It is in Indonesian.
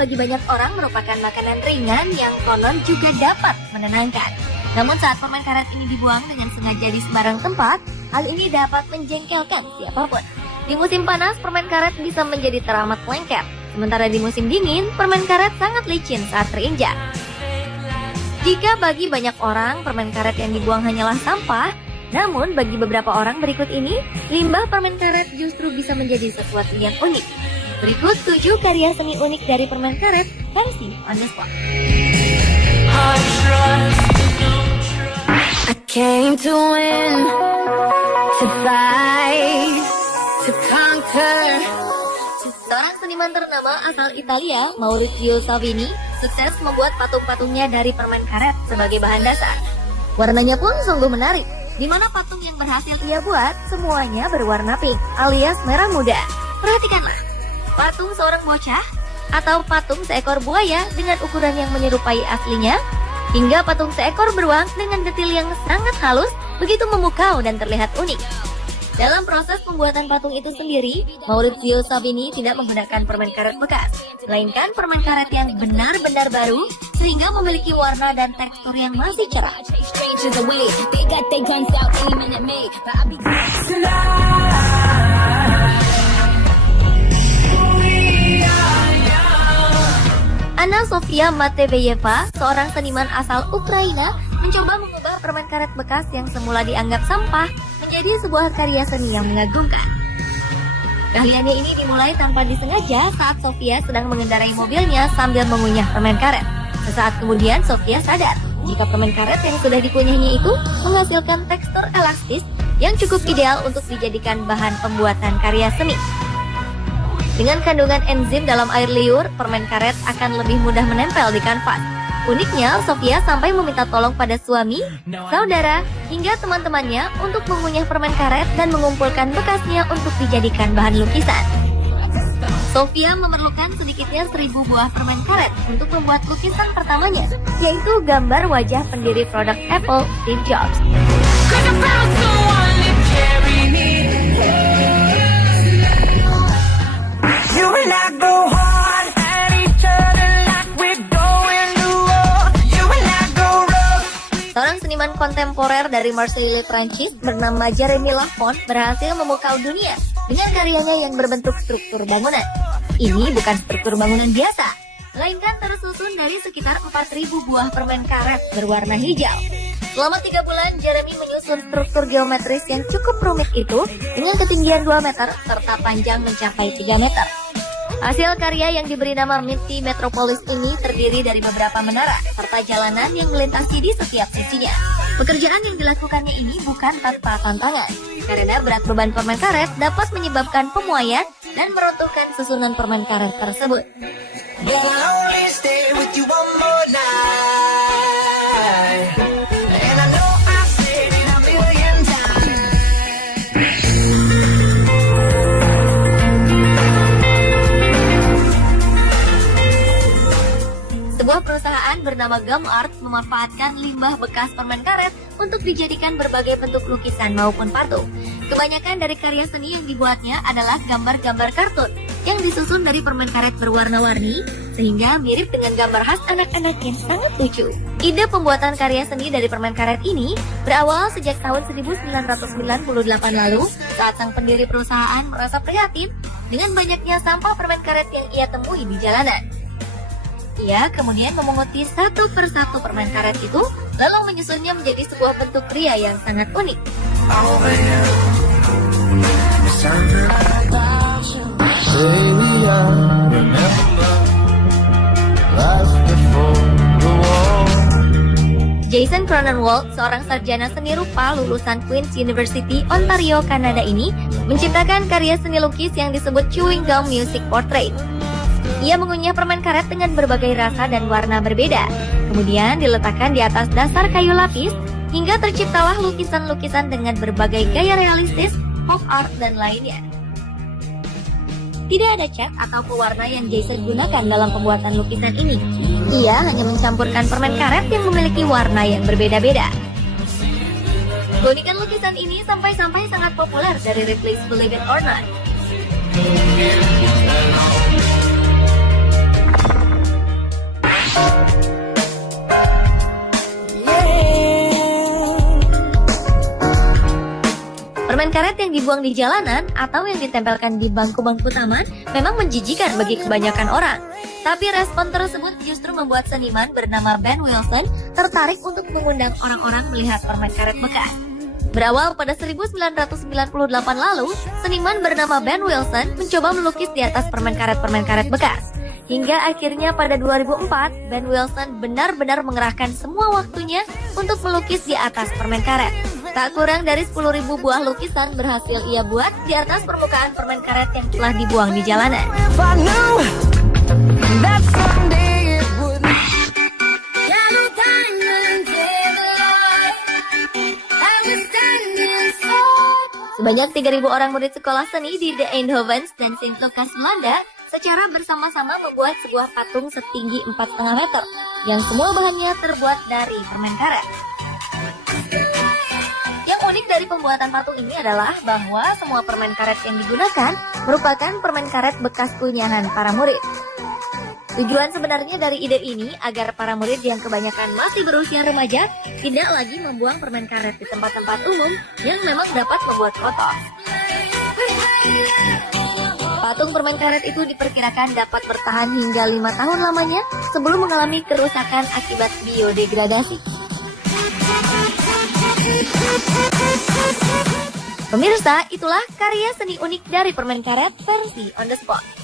bagi banyak orang merupakan makanan ringan yang konon juga dapat menenangkan. Namun saat permen karet ini dibuang dengan sengaja di sembarang tempat, hal ini dapat menjengkelkan siapapun. Di musim panas, permen karet bisa menjadi teramat lengket. Sementara di musim dingin, permen karet sangat licin saat terinjak. Jika bagi banyak orang, permen karet yang dibuang hanyalah sampah, namun bagi beberapa orang berikut ini, limbah permen karet justru bisa menjadi sesuatu yang unik. Berikut 7 karya seni unik dari permen karet versi On The Spot. I came to win, to fight, to conquer. Seorang seniman ternama asal Italia, Maurizio Salvini, sukses membuat patung-patungnya dari permen karet sebagai bahan dasar. Warnanya pun sungguh menarik, di mana patung yang berhasil ia buat semuanya berwarna pink alias merah muda. Perhatikanlah, patung seorang bocah, atau patung seekor buaya dengan ukuran yang menyerupai aslinya, hingga patung seekor beruang dengan detil yang sangat halus, begitu memukau dan terlihat unik. Dalam proses pembuatan patung itu sendiri, Maurizio Salvini tidak menggunakan permen karet bekas, melainkan permen karet yang benar-benar baru, sehingga memiliki warna dan tekstur yang masih cerah. Anna Sofia Mateveyeva, seorang seniman asal Ukraina, mencoba mengubah permen karet bekas yang semula dianggap sampah menjadi sebuah karya seni yang mengagumkan. Keahliannya ini dimulai tanpa disengaja saat Sofia sedang mengendarai mobilnya sambil mengunyah permen karet. Sesaat kemudian Sofia sadar jika permen karet yang sudah dikunyahnya itu menghasilkan tekstur elastis yang cukup ideal untuk dijadikan bahan pembuatan karya seni. Dengan kandungan enzim dalam air liur, permen karet akan lebih mudah menempel di kanvas. Uniknya, Sofia sampai meminta tolong pada suami, saudara, hingga teman-temannya untuk mengunyah permen karet dan mengumpulkan bekasnya untuk dijadikan bahan lukisan. Sofia memerlukan sedikitnya 1000 buah permen karet untuk membuat lukisan pertamanya, yaitu gambar wajah pendiri produk Apple, Steve Jobs. Seorang seniman kontemporer dari Marseille, Prancis bernama Jeremy Lafont berhasil memukau dunia dengan karyanya yang berbentuk struktur bangunan. Ini bukan struktur bangunan biasa, melainkan tersusun dari sekitar 4000 buah permen karet berwarna hijau. Selama 3 bulan, Jeremy menyusun struktur geometris yang cukup rumit itu dengan ketinggian 2 meter serta panjang mencapai 3 meter. Hasil karya yang diberi nama Mitty Metropolis ini terdiri dari beberapa menara serta jalanan yang melintasi di setiap sisinya. Pekerjaan yang dilakukannya ini bukan tanpa tantangan, karena berat beban permen karet dapat menyebabkan pemuaian dan meruntuhkan susunan permen karet tersebut. Sebuah perusahaan bernama Gum Art memanfaatkan limbah bekas permen karet untuk dijadikan berbagai bentuk lukisan maupun patung. Kebanyakan dari karya seni yang dibuatnya adalah gambar-gambar kartun yang disusun dari permen karet berwarna-warni, sehingga mirip dengan gambar khas anak-anak yang sangat lucu. Ide pembuatan karya seni dari permen karet ini berawal sejak tahun 1998 lalu, saat sang pendiri perusahaan merasa prihatin dengan banyaknya sampah permen karet yang ia temui di jalanan. Ia kemudian memunguti satu persatu permen karet itu, lalu menyusunnya menjadi sebuah bentuk pria yang sangat unik. Jason Cronenwald, seorang sarjana seni rupa lulusan Queen's University, Ontario, Kanada ini, menciptakan karya seni lukis yang disebut Chewing Gum Music Portrait. Ia mengunyah permen karet dengan berbagai rasa dan warna berbeda, kemudian diletakkan di atas dasar kayu lapis, hingga terciptalah lukisan-lukisan dengan berbagai gaya realistis, pop art, dan lainnya. Tidak ada cat atau pewarna yang Jason gunakan dalam pembuatan lukisan ini. Ia hanya mencampurkan permen karet yang memiliki warna yang berbeda-beda. Keunikan lukisan ini sampai-sampai sangat populer dari Ripley's Believe It or Not. Permen karet yang dibuang di jalanan atau yang ditempelkan di bangku-bangku taman memang menjijikan bagi kebanyakan orang. Tapi respon tersebut justru membuat seniman bernama Ben Wilson tertarik untuk mengundang orang-orang melihat permen karet bekas. Berawal pada 1998 lalu, seniman bernama Ben Wilson mencoba melukis di atas permen karet bekas. Hingga akhirnya pada 2004, Ben Wilson benar-benar mengerahkan semua waktunya untuk melukis di atas permen karet. Tak kurang dari 10.000 buah lukisan berhasil ia buat di atas permukaan permen karet yang telah dibuang di jalanan. Sebanyak 3.000 orang murid sekolah seni di De Eindhovens dan Sint Lucas, Belanda secara bersama-sama membuat sebuah patung setinggi 4,5 meter yang semua bahannya terbuat dari permen karet. Yang unik dari pembuatan patung ini adalah bahwa semua permen karet yang digunakan merupakan permen karet bekas kunyahan para murid. Tujuan sebenarnya dari ide ini agar para murid yang kebanyakan masih berusia remaja tidak lagi membuang permen karet di tempat-tempat umum yang memang dapat membuat kotor. Patung permen karet itu diperkirakan dapat bertahan hingga 5 tahun lamanya sebelum mengalami kerusakan akibat biodegradasi. Pemirsa, itulah karya seni unik dari permen karet versi on the spot.